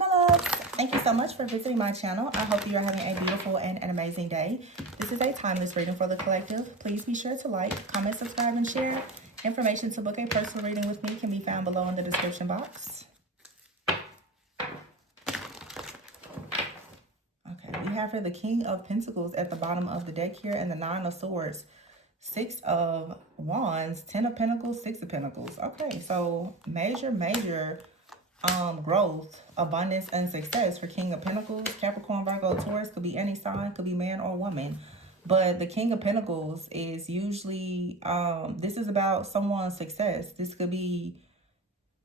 my loves. Thank you so much for visiting my channel. I hope you are having a beautiful and an amazing day. This is a timeless reading for the collective. Please be sure to like, comment, subscribe, and share. Information to book a personal reading with me can be found below in the description box. Okay, we have here the King of Pentacles at the bottom of the deck here and the Nine of Swords. Six of Wands, Ten of Pentacles, Six of Pentacles. Okay, so major growth, abundance, and success for King of Pentacles. Capricorn, Virgo, Taurus, could be any sign, could be man or woman. But the King of Pentacles is usually, this is about someone's success. This could be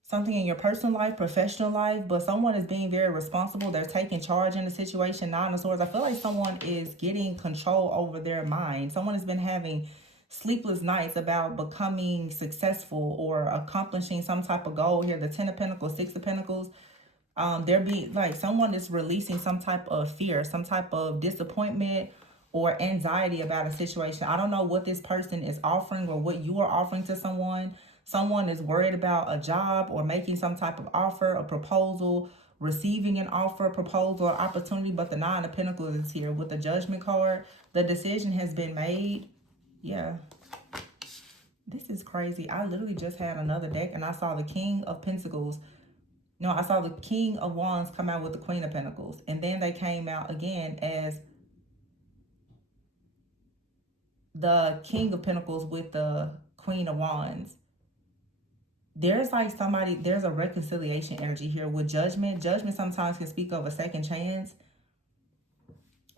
something in your personal life, professional life, but someone is being very responsible. They're taking charge in the situation. Nine of Swords. I feel like someone is getting control over their mind. Someone has been having sleepless nights about becoming successful or accomplishing some type of goal here. The Ten of Pentacles, Six of Pentacles. There be like someone is releasing some type of fear, some type of disappointment or anxiety about a situation. I don't know what this person is offering or what you are offering to someone. Someone is worried about a job or making some type of offer, a proposal, receiving an offer, proposal, or opportunity. But the Nine of Pentacles is here with the Judgment card. The decision has been made. Yeah. This is crazy. I literally just had another deck and I saw the King of Pentacles. No, I saw the King of Wands come out with the Queen of Pentacles. And then they came out again as the King of Pentacles with the Queen of Wands. There's like somebody, there's a reconciliation energy here with Judgment. Judgment sometimes can speak of a second chance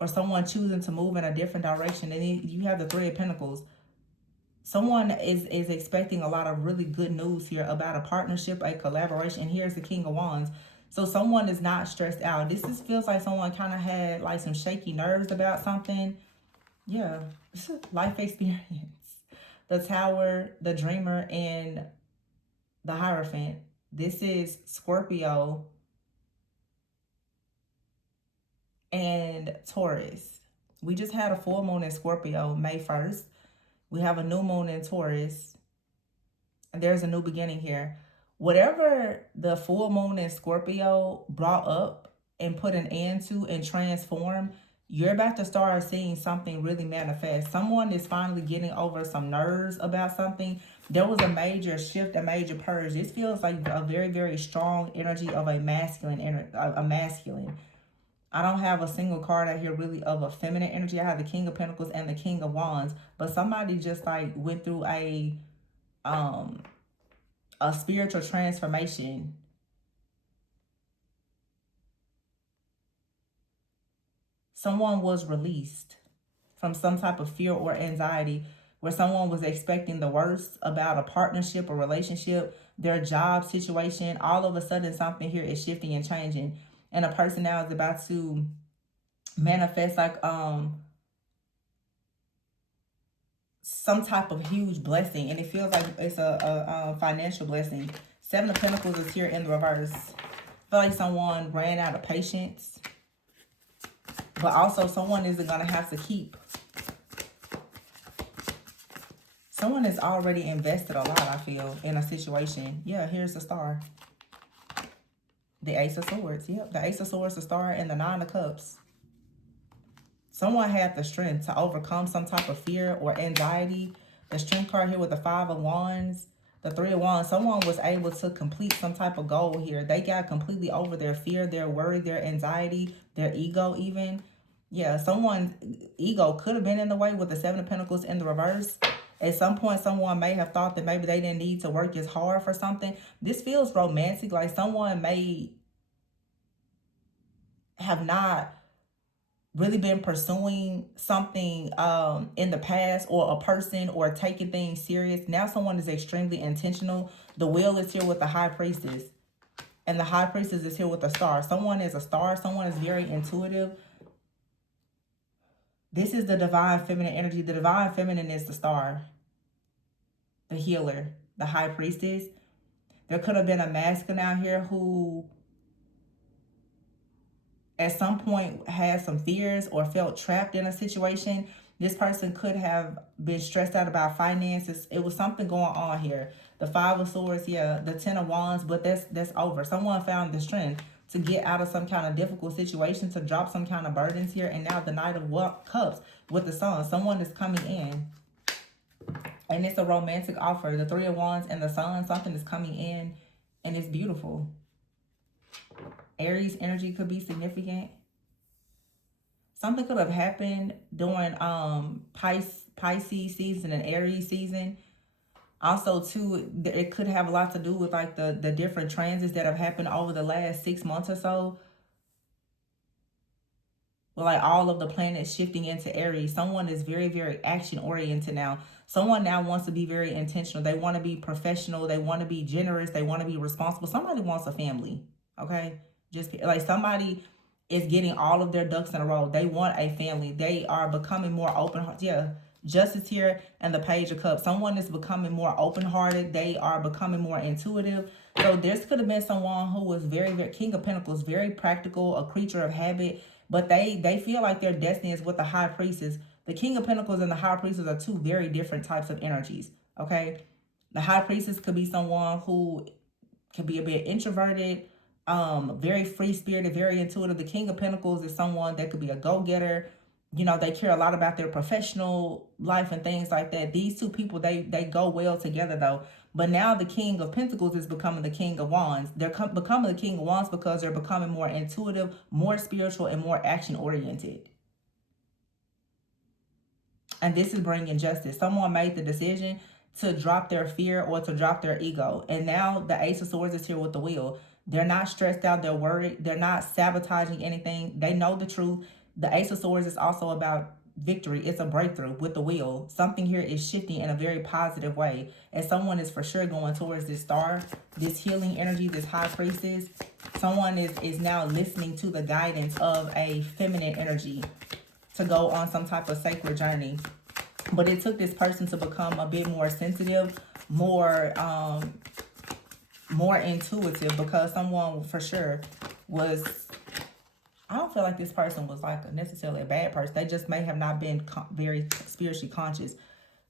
or someone choosing to move in a different direction. And then you have the Three of Pentacles. Someone is expecting a lot of really good news here about a partnership, a collaboration. And here's the King of Wands. So someone is not stressed out. This feels like someone kind of had like some shaky nerves about something. Yeah, life experience. The Tower, the Dreamer, and the Hierophant. This is Scorpio and Taurus. We just had a full moon in Scorpio, May 1st. We have a new moon in Taurus. And there's a new beginning here. Whatever the full moon in Scorpio brought up and put an end to and transformed, you're about to start seeing something really manifest. Someone is finally getting over some nerves about something. There was a major shift, a major purge. This feels like a very strong energy of a masculine. I don't have a single card out here really of a feminine energy. I have the King of Pentacles and the King of Wands. But somebody just like went through a spiritual transformation. Someone was released from some type of fear or anxiety where someone was expecting the worst about a partnership or relationship, their job situation. All of a sudden, something here is shifting and changing. And a person now is about to manifest like some type of huge blessing. And it feels like it's a financial blessing. Seven of Pentacles is here in the reverse. I feel like someone ran out of patience. But also someone isn't going to have to keep. Someone has already invested a lot, I feel, in a situation. Yeah, here's the Star. The Ace of Swords. Yep, the Ace of Swords, the Star, and the Nine of Cups. Someone had the strength to overcome some type of fear or anxiety. The Strength card here with the Five of Wands. The Three of Wands. Someone was able to complete some type of goal here. They got completely over their fear, their worry, their anxiety, their ego even. Yeah, someone's ego could have been in the way with the Seven of Pentacles in the reverse. At some point, someone may have thought that maybe they didn't need to work as hard for something. This feels romantic. Like someone may have not really been pursuing something in the past, or a person, or taking things serious. Now someone is extremely intentional. The Wheel is here with the High Priestess. And the High Priestess is here with the Star. Someone is a star. Someone is very intuitive. This is the Divine Feminine energy. The Divine Feminine is the Star, the Healer, the High Priestess. There could have been a masculine out here who at some point had some fears or felt trapped in a situation. This person could have been stressed out about finances. It was something going on here. The Five of Swords, yeah, the Ten of Wands, but that's over. Someone found the strength to get out of some kind of difficult situation, to drop some kind of burdens here. And now the Knight of Cups with the Sun. Someone is coming in. And it's a romantic offer. The Three of Wands and the Sun. Something is coming in. And it's beautiful. Aries energy could be significant. Something could have happened during Pisces season and Aries season. Also, too, it could have a lot to do with like the different transits that have happened over the last 6 months or so. Well, like all of the planets shifting into Aries. Someone is very, very action oriented now. Someone now wants to be very intentional. They want to be professional. They want to be generous. They want to be responsible. Somebody wants a family. Okay. Just like somebody is getting all of their ducks in a row. They want a family. They are becoming more open. Yeah. Justice here and the Page of Cups. Someone is becoming more open-hearted. They are becoming more intuitive. So this could have been someone who was very, very King of Pentacles, very practical, a creature of habit. But they feel like their destiny is with the High Priestess. The King of Pentacles and the High Priestess are two very different types of energies. Okay, the High Priestess could be someone who can be a bit introverted, very free-spirited, very intuitive. The King of Pentacles is someone that could be a go-getter. You know, they care a lot about their professional life and things like that. These two people, they go well together though. But now the King of Pentacles is becoming the King of Wands. They're becoming the King of Wands because they're becoming more intuitive, more spiritual, and more action-oriented. And this is bringing justice. Someone made the decision to drop their fear or to drop their ego. And now the Ace of Swords is here with the Wheel. They're not stressed out. They're worried. They're not sabotaging anything. They know the truth. The Ace of Swords is also about victory. It's a breakthrough with the Wheel. Something here is shifting in a very positive way. And someone is for sure going towards this Star, this healing energy, this High Priestess. Someone is now listening to the guidance of a feminine energy to go on some type of sacred journey. But it took this person to become a bit more sensitive, more intuitive, because someone for sure was, I don't feel like this person was like necessarily a bad person. They just may have not been very spiritually conscious.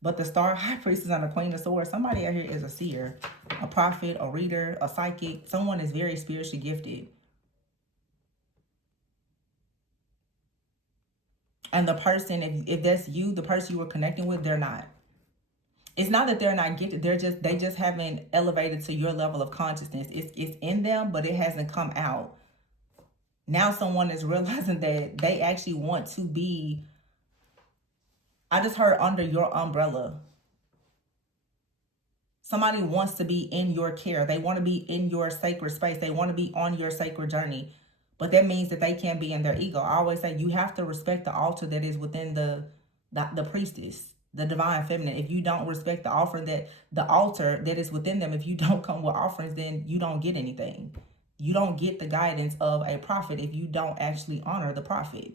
But the Star, High Priestess, and the Queen of Swords, somebody out here is a seer, a prophet, a reader, a psychic. Someone is very spiritually gifted. And the person, if that's you, the person you were connecting with, they're not. It's not that they're not gifted. They just haven't elevated to your level of consciousness. It's in them, but it hasn't come out. Now someone is realizing that they actually want to be, I just heard, under your umbrella. Somebody wants to be in your care. They want to be in your sacred space. They want to be on your sacred journey. But that means that they can't be in their ego. I always say you have to respect the altar that is within the priestess, the divine feminine. If you don't respect the altar that is within them, if you don't come with offerings, then you don't get anything. You don't get the guidance of a prophet if you don't actually honor the prophet.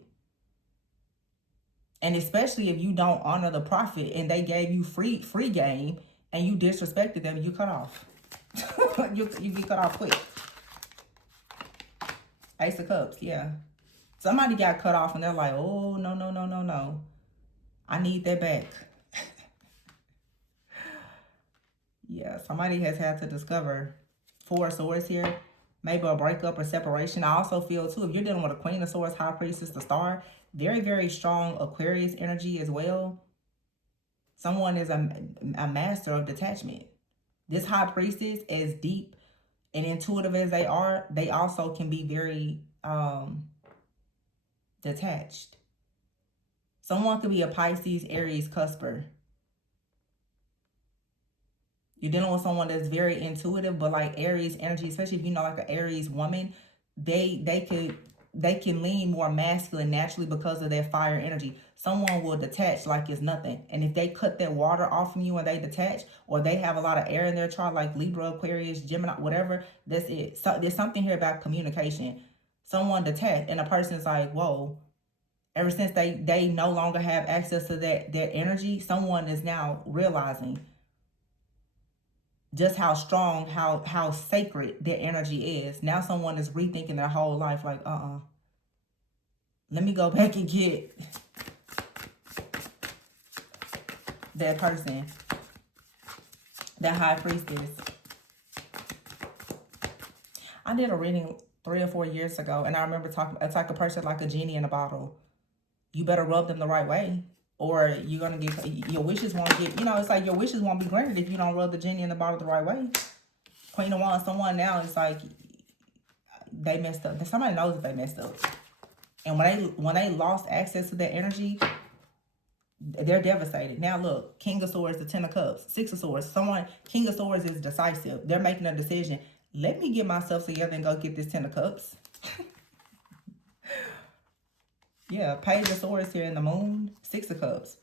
And especially if you don't honor the prophet and they gave you free game and you disrespected them, you cut off. you get cut off quick. Ace of Cups, yeah. Somebody got cut off and they're like, oh, no. I need that back. Yeah, somebody has had to discover Four of Swords here. Maybe a breakup or separation. I also feel, too, if you're dealing with a Queen of Swords, High Priestess, the Star, very, very strong Aquarius energy as well. Someone is a master of detachment. This High Priestess, as deep and intuitive as they are, they also can be very detached. Someone could be a Pisces, Aries, cusper. You're dealing with someone that's very intuitive, but like Aries energy, especially if you know like an Aries woman, they can lean more masculine naturally because of their fire energy. Someone will detach like it's nothing. And if they cut that water off from you and they detach, or they have a lot of air in their chart, like Libra, Aquarius, Gemini, whatever, that's it. So there's something here about communication. Someone detached and a person's like, whoa. Ever since they no longer have access to that energy, someone is now realizing just how strong, how sacred their energy is. Now someone is rethinking their whole life, like, let me go back and get that person, that High Priestess. I did a reading 3 or 4 years ago, and I remember talking. It's like a person like a genie in a bottle. You better rub them the right way, or you're gonna get your wishes won't get. It's like your wishes won't be granted if you don't rub the genie in the bottle the right way. Queen of Wands, someone now is like they messed up. Somebody knows that they messed up, and when they lost access to that energy, they're devastated. Now look, King of Swords, the Ten of Cups, Six of Swords. King of Swords is decisive. They're making a decision. Let me get myself together and go get this Ten of Cups. Yeah, Page of Swords here in the Moon, Six of Cups.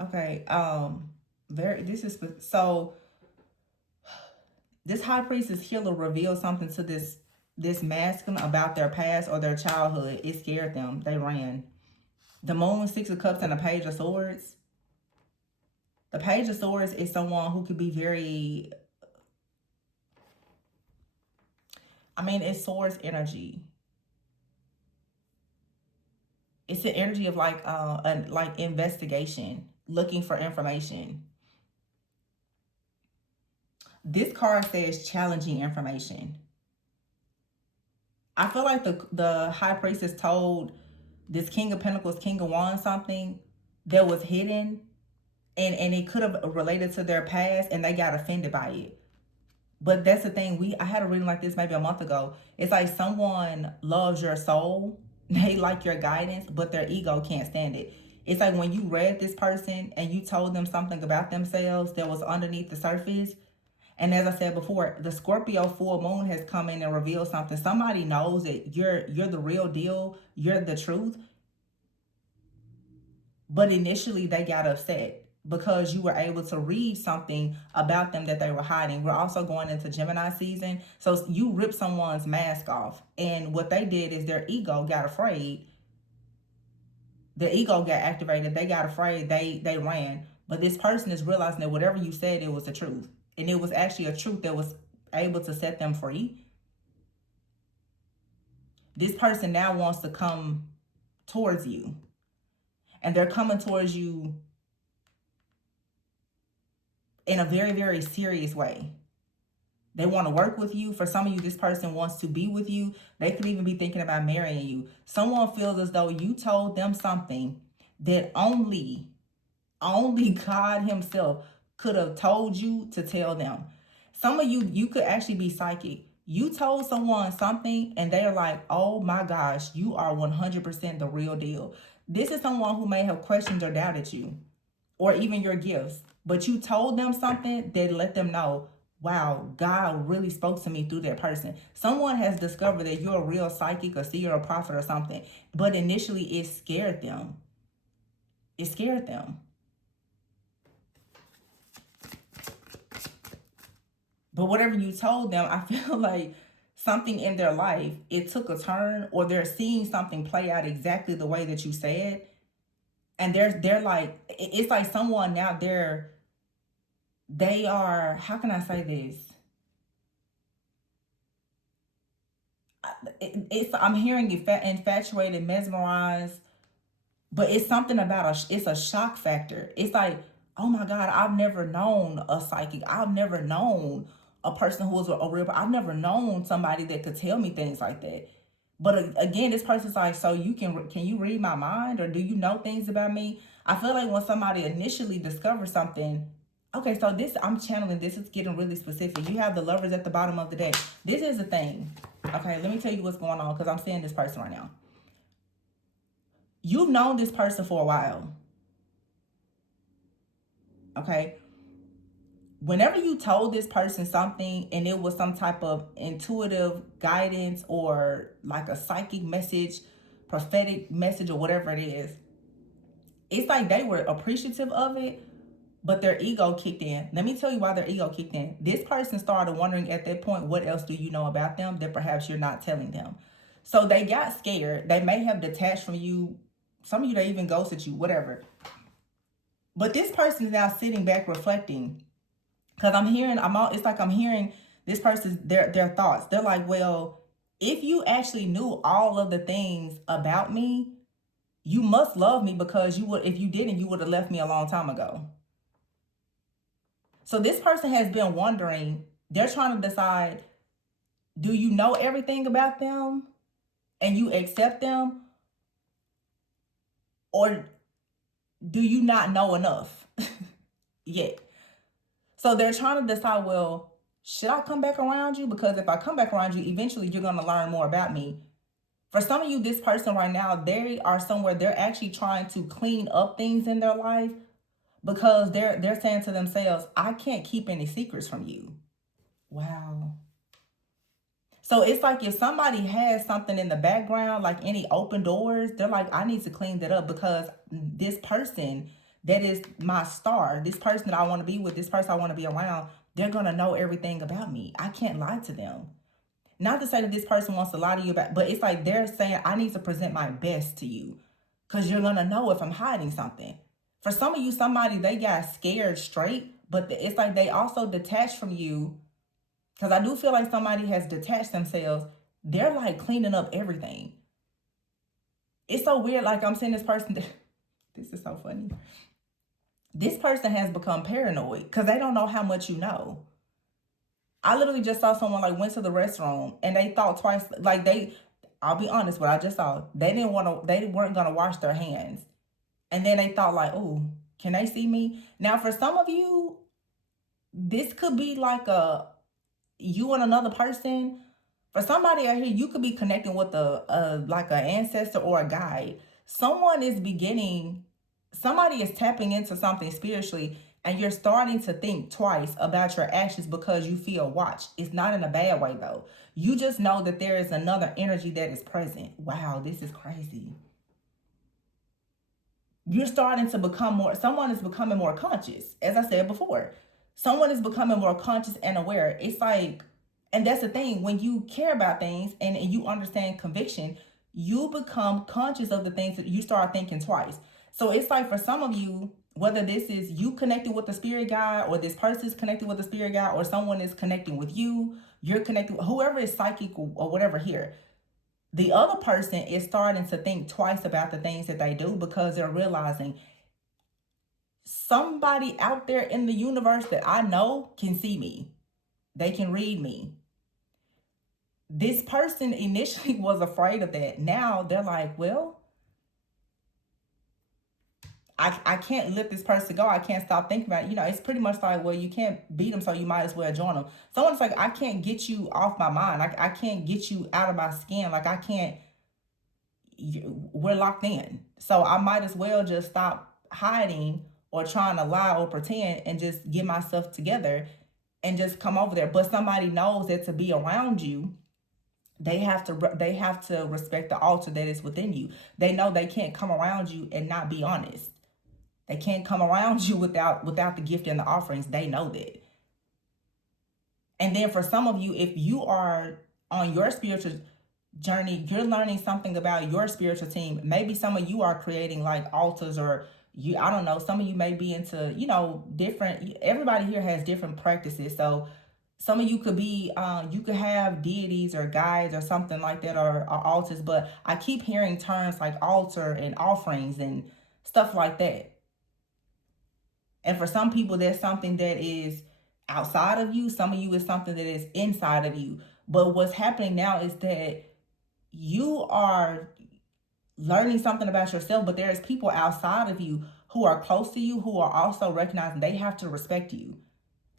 Okay, this High Priestess healer revealed something to this masculine about their past or their childhood. It scared them. They ran. The Moon, Six of Cups, and the Page of Swords. The Page of Swords is someone who could be very, it's swords energy. It's the energy of like investigation, looking for information. This card says challenging information. I feel like the High Priestess told this King of Pentacles, King of Wands something that was hidden, and it could have related to their past, and they got offended by it. But that's the thing. I had a reading like this maybe a month ago. It's like someone loves your soul. They like your guidance, but their ego can't stand it. It's like when you read this person and you told them something about themselves that was underneath the surface. And as I said before, the Scorpio full moon has come in and revealed something. Somebody knows that you're the real deal. You're the truth. But initially they got upset because you were able to read something about them that they were hiding. We're also going into Gemini season. So you rip someone's mask off. And what they did is their ego got afraid. The ego got activated. They got afraid. They ran. But this person is realizing that whatever you said, it was the truth. And it was actually a truth that was able to set them free. This person now wants to come towards you. And they're coming towards you in a very, very serious way. They want to work with you. For some of you, this person wants to be with you. They could even be thinking about marrying you. Someone feels as though you told them something that only God himself could have told you to tell them. Some of you could actually be psychic. You told someone something and they're like, oh my gosh, you are 100% the real deal. This is someone who may have questioned or doubted you or even your gifts. But you told them something that let them know, wow, God really spoke to me through that person. Someone has discovered that you're a real psychic, a seer, a prophet or something. But initially it scared them. It scared them. But whatever you told them, I feel like something in their life, it took a turn, or they're seeing something play out exactly the way that you said. And they're like, it's like someone now, they are, how can I say this? I'm hearing infatuated, mesmerized, but it's something about it's a shock factor. It's like, oh my God, I've never known a psychic. I've never known a person who was a real, I've never known somebody that could tell me things like that. But again, this person's like, so can you read my mind, or do you know things about me? I feel like when somebody initially discovers something, okay, so this, I'm channeling, this is getting really specific. You have the Lovers at the bottom of the deck. This is the thing. Okay, let me tell you what's going on, because I'm seeing this person right now. You've known this person for a while. Okay. Whenever you told this person something and it was some type of intuitive guidance or like a psychic message, prophetic message, or whatever it is, it's like they were appreciative of it, but their ego kicked in. Let me tell you why their ego kicked in. This person started wondering at that point, what else do you know about them that perhaps you're not telling them? So they got scared. They may have detached from you. Some of you, they even ghosted you, whatever. But this person is now sitting back reflecting. Because it's like I'm hearing this person's, their thoughts. They're like, well, if you actually knew all of the things about me, You must love me, because if you didn't, you would have left me a long time ago. So this person has been wondering, they're trying to decide, do you know everything about them and you accept them? Or do you not know enough yet? So they're trying to decide, well, should I come back around you? Because if I come back around you, eventually you're going to learn more about me. For some of you, this person right now, they are somewhere they're actually trying to clean up things in their life, because they're saying to themselves, I can't keep any secrets from you. Wow. So it's like if somebody has something in the background, like any open doors, they're like, I need to clean that up, because this person that is my star, this person that I want to be with, this person I want to be around, they're going to know everything about me. I can't lie to them. Not to say that this person wants to lie to you about, but it's like they're saying, I need to present my best to you, because you're going to know if I'm hiding something. For some of you, somebody, they got scared straight, but it's like they also detached from you, because I do feel like somebody has detached themselves. They're like cleaning up everything. It's so weird. Like I'm seeing this person. This is so funny. This person has become paranoid because they don't know how much you know. I literally just saw someone like went to the restroom and they thought twice. Like I'll be honest, what I just saw, they weren't gonna wash their hands, and then they thought like, oh, can they see me? Now, for some of you, this could be like you and another person. For somebody out here, you could be connecting with like an ancestor or a guide. Somebody is tapping into something spiritually, and you're starting to think twice about your actions because you feel watched. It's not in a bad way though. You just know that there is another energy that is present. Wow, this is crazy. You're starting to someone is becoming more conscious. As I said before, someone is becoming more conscious and aware. It's like, and that's the thing, when you care about things and you understand conviction, you become conscious of the things that you start thinking twice. So it's like for some of you, whether this is you connected with the spirit guide, or this person is connected with the spirit guide, or someone is connecting with you, you're connected with whoever is psychic or whatever here. The other person is starting to think twice about the things that they do, because they're realizing somebody out there in the universe that I know can see me. They can read me. This person initially was afraid of that. Now they're like, well, I can't let this person go. I can't stop thinking about it. It's pretty much like, well, you can't beat them, so you might as well join them. Someone's like, I can't get you off my mind. I can't get you out of my skin. Like, I can't, we're locked in. So I might as well just stop hiding or trying to lie or pretend and just get myself together and just come over there. But somebody knows that to be around you, they have to respect the altar that is within you. They know they can't come around you and not be honest. They can't come around you without the gift and the offerings. They know that. And then for some of you, if you are on your spiritual journey, you're learning something about your spiritual team. Maybe some of you are creating like altars, or I don't know, some of you may be into, different, everybody here has different practices. So some of you could be, you could have deities or guides or something like that, or altars, but I keep hearing terms like altar and offerings and stuff like that. And for some people, there's something that is outside of you. Some of you is something that is inside of you. But what's happening now is that you are learning something about yourself, but there's people outside of you who are close to you who are also recognizing they have to respect you.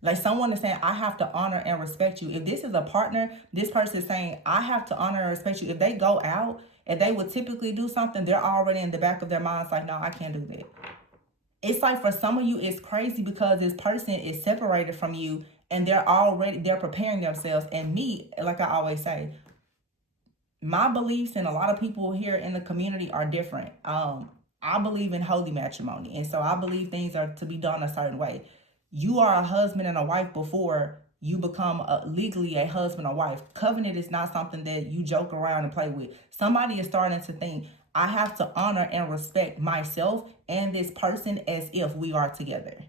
Like someone is saying, I have to honor and respect you. If this is a partner, this person is saying, I have to honor and respect you. If they go out and they would typically do something, they're already in the back of their minds like, no, I can't do that. It's like for some of you, it's crazy because this person is separated from you and they're preparing themselves. And me, like I always say, my beliefs and a lot of people here in the community are different. I believe in holy matrimony. And so I believe things are to be done a certain way. You are a husband and a wife before you become legally a husband or wife. Covenant is not something that you joke around and play with. Somebody is starting to think, I have to honor and respect myself and this person as if we are together.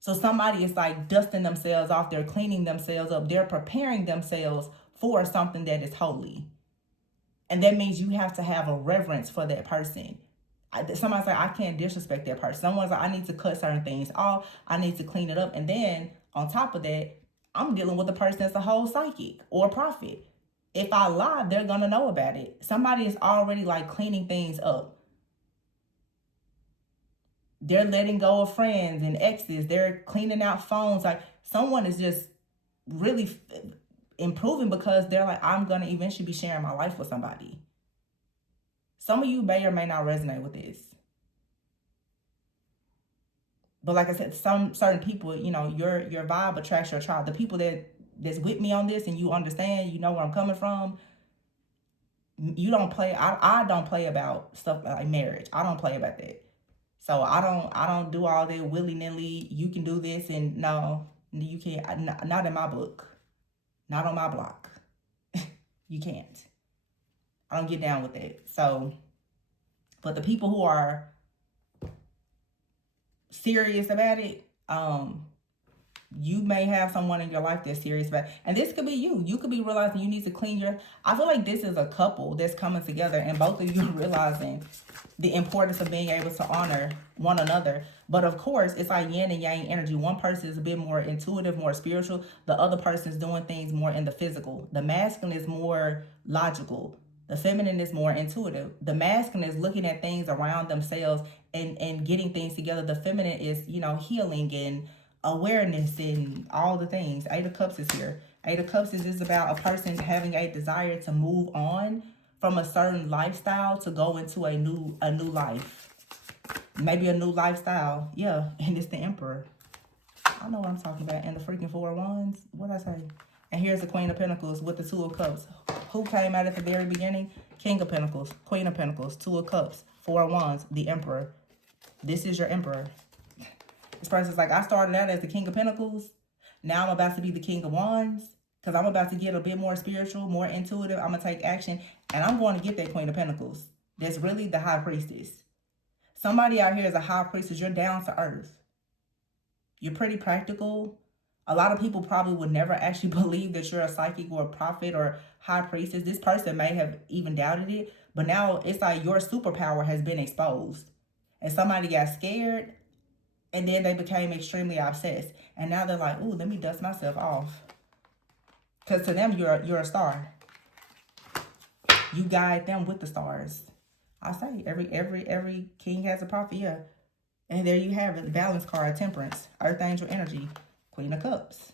So somebody is like dusting themselves off. They're cleaning themselves up. They're preparing themselves for something that is holy. And that means you have to have a reverence for that person. Somebody's like, I can't disrespect that person. Someone's like, I need to cut certain things off. I need to clean it up. And then on top of that, I'm dealing with a person that's a whole psychic or a prophet. If I lie, they're going to know about it. Somebody is already like cleaning things up. They're letting go of friends and exes. They're cleaning out phones. Like someone is just really improving because they're like, I'm going to eventually be sharing my life with somebody. Some of you may or may not resonate with this. But like I said, some certain people, you know, your vibe attracts your tribe. The people that's with me on this and you understand, you know where I'm coming from. You don't play. I don't play about stuff like marriage. I don't play about that. So I don't do all that willy-nilly. You can do this and no, you can't. Not in my book. Not on my block. You can't. I don't get down with that. So, but the people who are serious about it, you may have someone in your life that's serious about it. And this could be you. You could be realizing you need to clean your... I feel like this is a couple that's coming together and both of you are realizing the importance of being able to honor one another. But of course, it's like yin and yang energy. One person is a bit more intuitive, more spiritual. The other person is doing things more in the physical. The masculine is more logical. The feminine is more intuitive. The masculine is looking at things around themselves and getting things together. The feminine is, you know, healing and awareness and all the things. Eight of Cups is here. Eight of Cups is just about a person having a desire to move on from a certain lifestyle to go into a new life. Maybe a new lifestyle. Yeah, and it's the Emperor. I know what I'm talking about. And the freaking Four of Wands. What did I say? And here's the Queen of Pentacles with the Two of Cups. Who came out at the very beginning? King of Pentacles, Queen of Pentacles, Two of Cups, Four of Wands, the Emperor. This is your Emperor. This person's like, I started out as the King of Pentacles. Now I'm about to be the King of Wands. Because I'm about to get a bit more spiritual, more intuitive. I'm going to take action. And I'm going to get that Queen of Pentacles. That's really the High Priestess. Somebody out here is a High Priestess. You're down to earth. You're pretty practical. A lot of people probably would never actually believe that you're a psychic or a prophet or High Priestess. This person may have even doubted it. But now it's like your superpower has been exposed. And somebody got scared. And then they became extremely obsessed. And now they're like, ooh, let me dust myself off. Because to them, you're a star. You guide them with the stars. I say, every king has a prophet, yeah. And there you have it, the balance card, Temperance, Earth Angel Energy, Queen of Cups.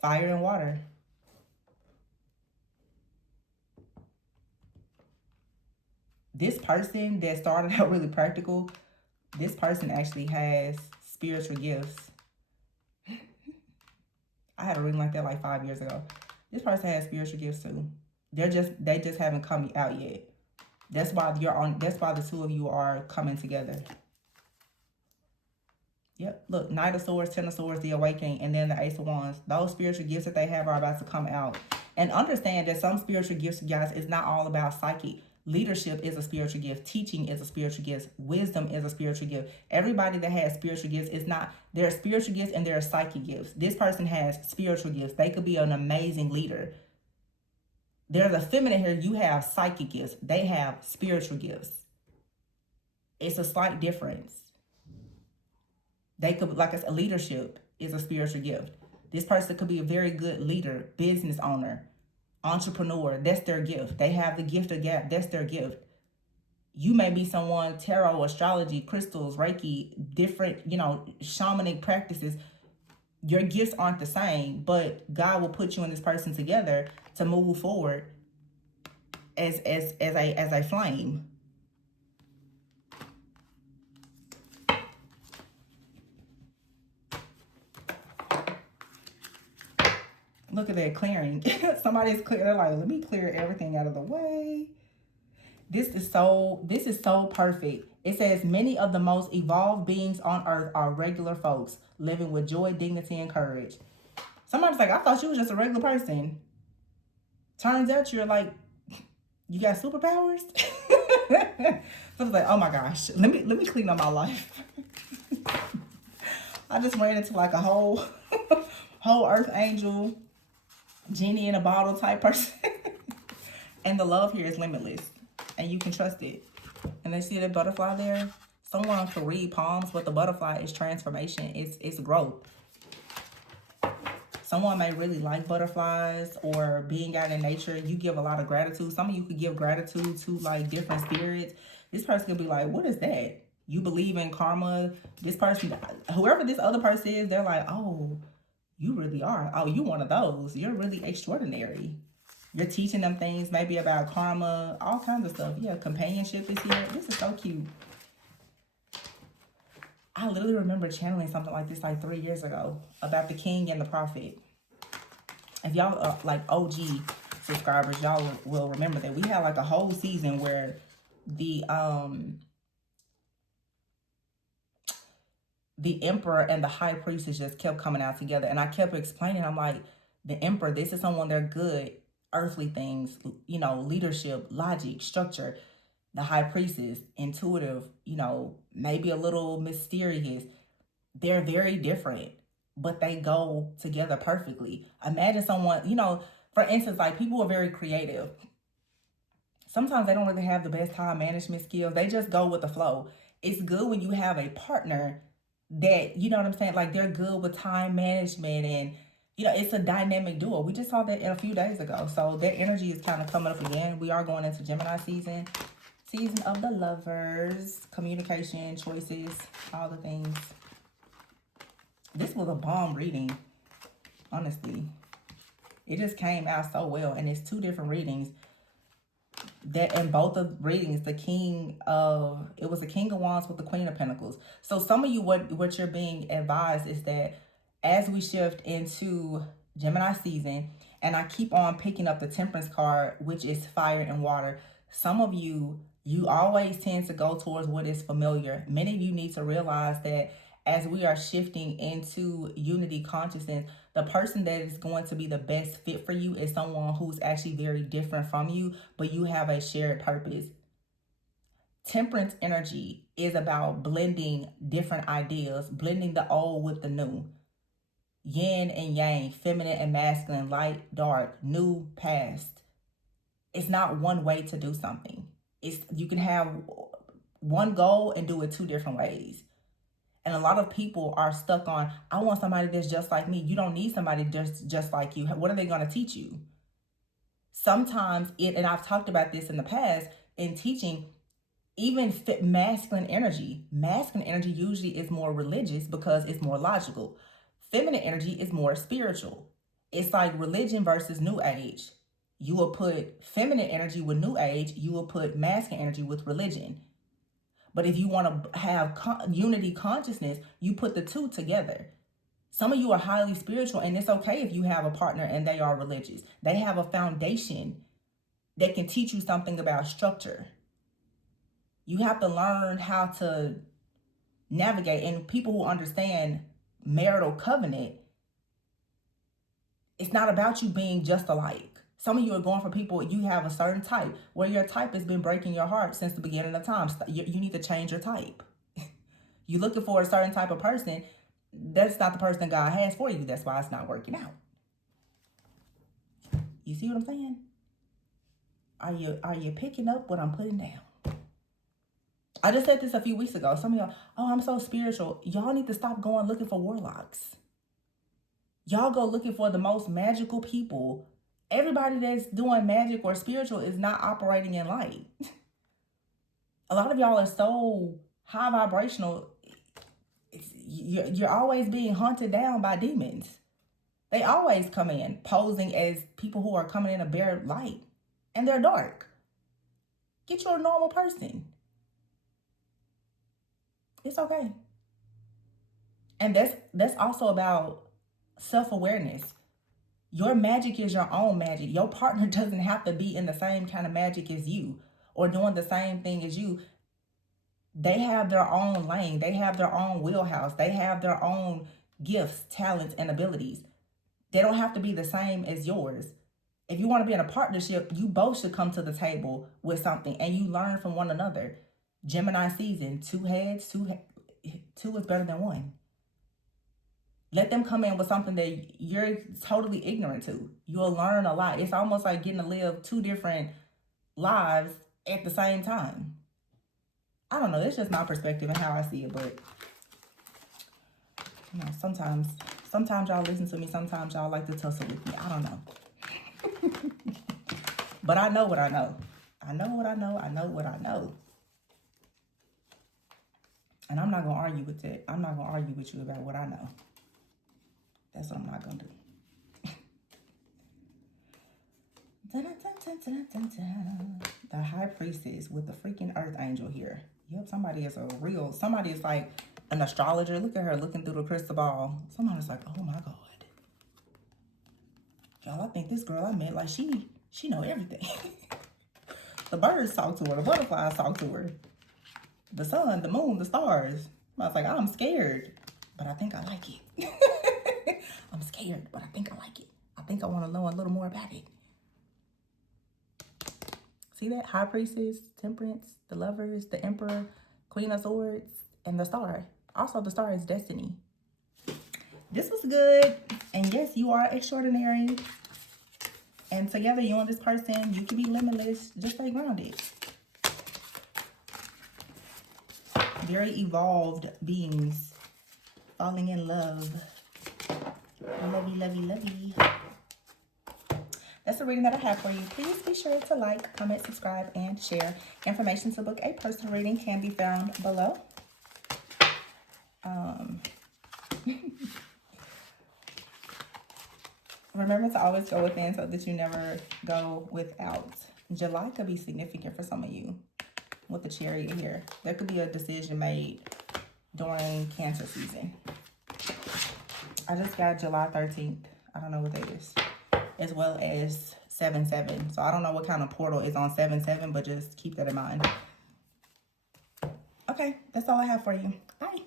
Fire and water. This person that started out really practical, this person actually has spiritual gifts. I had a reading like that like 5 years ago. This person has spiritual gifts too. They just haven't come out yet. That's why that's why the two of you are coming together. Yep. Look, Knight of Swords, Ten of Swords, the Awakening, and then the Ace of Wands. Those spiritual gifts that they have are about to come out. And understand that some spiritual gifts, you guys, is not all about psychic. Leadership is a spiritual gift. Teaching is a spiritual gift. Wisdom is a spiritual gift. Everybody that has spiritual gifts is not... There are spiritual gifts and there are psychic gifts. This person has spiritual gifts. They could be an amazing leader. There's a feminine here. You have psychic gifts. They have spiritual gifts. It's a slight difference. They could, like I said, leadership is a spiritual gift. This person could be a very good leader, business owner, entrepreneur. That's their gift. They have the gift of gab. That's their gift. You may be someone, tarot, astrology, crystals, Reiki, different, you know, shamanic practices. Your gifts aren't the same, but God will put you and this person together to move forward as a flame. Look at that clearing. Somebody's clear. They're like, let me clear everything out of the way. This is so perfect. It says, many of the most evolved beings on earth are regular folks living with joy, dignity, and courage. Somebody's like, I thought you was just a regular person. Turns out you're like, you got superpowers. So I was like, oh my gosh, let me clean up my life. I just ran into like a whole earth angel, genie in a bottle type person. And the love here is limitless. And you can trust it. And they see the butterfly there. Someone could read palms, but the butterfly is transformation. It's growth. Someone may really like butterflies or being out in nature. You give a lot of gratitude. Some of you could give gratitude to like different spirits. This person could be like, what is that? You believe in karma. This person, whoever this other person is, they're like, oh, you really are. Oh, you one of those. You're really extraordinary. You're teaching them things maybe about karma, all kinds of stuff. Yeah, companionship is here. This is so cute. I literally remember channeling something like this like 3 years ago about the king and the prophet. If y'all are like OG subscribers, y'all will remember that we had like a whole season where the emperor and the high priestess just kept coming out together. And I kept explaining, I'm like, the emperor, this is someone, they're good, earthly things, you know, leadership, logic, structure. The high priestess, intuitive, you know, maybe a little mysterious. They're very different, but they go together perfectly. Imagine someone, you know, for instance, like people are very creative. Sometimes they don't really have the best time management skills. They just go with the flow. It's good when you have a partner that, you know what I'm saying? Like they're good with time management and, you know, it's a dynamic duo. We just saw that a few days ago. So their energy is kind of coming up again. We are going into Gemini season. Season of the lovers, communication, choices, all the things. This was a bomb reading, honestly. It just came out so well, and it's 2 different readings. That in both of readings, it was the King of Wands with the Queen of Pentacles. So some of you, what you're being advised is that as we shift into Gemini season, and I keep on picking up the Temperance card, which is fire and water. Some of you always tend to go towards what is familiar. Many of you need to realize that as we are shifting into unity consciousness, the person that is going to be the best fit for you is someone who's actually very different from you, but you have a shared purpose. Temperance energy is about blending different ideas, blending the old with the new. Yin and yang, feminine and masculine, light, dark, new, past. It's not one way to do something. You can have one goal and do it 2 different ways. And a lot of people are stuck on, I want somebody that's just like me. You don't need somebody just like you. What are they going to teach you? Sometimes and I've talked about this in the past in teaching, even masculine energy. Masculine energy usually is more religious because it's more logical. Feminine energy is more spiritual. It's like religion versus new age. You will put feminine energy with new age. You will put masculine energy with religion. But if you want to have unity consciousness, you put the 2 together. Some of you are highly spiritual, and it's okay if you have a partner and they are religious. They have a foundation that can teach you something about structure. You have to learn how to navigate. And people who understand marital covenant, it's not about you being just alike. Some of you are going for people, you have a certain type where your type has been breaking your heart since the beginning of time. You need to change your type. You're looking for a certain type of person. That's not the person God has for you. That's why it's not working out. You see what I'm saying? Are you picking up what I'm putting down? I just said this a few weeks ago. Some of y'all, oh, I'm so spiritual. Y'all need to stop going looking for warlocks. Y'all go looking for the most magical people. Everybody that's doing magic or spiritual is not operating in light. A lot of y'all are so high vibrational. You're always being hunted down by demons. They always come in posing as people who are coming in a bare light, and they're dark. Get you a normal person. It's okay. And that's also about self-awareness. Your magic is your own magic. Your partner doesn't have to be in the same kind of magic as you or doing the same thing as you. They have their own lane. They have their own wheelhouse. They have their own gifts, talents, and abilities. They don't have to be the same as yours. If you want to be in a partnership, you both should come to the table with something and you learn from one another. Gemini season, 2 heads, 2 is better than 1. Let them come in with something that you're totally ignorant to. You'll learn a lot. It's almost like getting to live 2 different lives at the same time. I don't know. It's just my perspective and how I see it. But you know, sometimes y'all listen to me. Sometimes y'all like to tussle with me. I don't know. But I know what I know. I know what I know. I know what I know. And I'm not going to argue with it. I'm not going to argue with you about what I know. That's what I'm not going to do. The High Priestess with the freaking Earth Angel here. Yep, somebody is like an astrologer. Look at her looking through the crystal ball. Somebody's like, oh my God. Y'all, I think this girl I met, like she know everything. The birds talk to her. The butterflies talk to her. The sun, the moon, the stars. I was like, I'm scared, but I think I like it. I'm scared, but I think I like it. I think I want to know a little more about it. See that? High Priestess, Temperance, the Lovers, the Emperor, Queen of Swords, and the Star. Also, the Star is Destiny. This was good. And yes, you are extraordinary. And together, you and this person, you can be limitless. Just stay grounded. Very evolved beings. Falling in love. Lovey, lovey, lovey. That's the reading that I have for you. Please be sure to like, comment, subscribe, and share. Information to book a personal reading can be found below. Remember to always go within so that you never go without. July could be significant for some of you with the Chariot here. There could be a decision made during Cancer season. I just got July 13th. I don't know what that is. As well as 7/7. So I don't know what kind of portal is on 7/7, but just keep that in mind. Okay, that's all I have for you. Bye.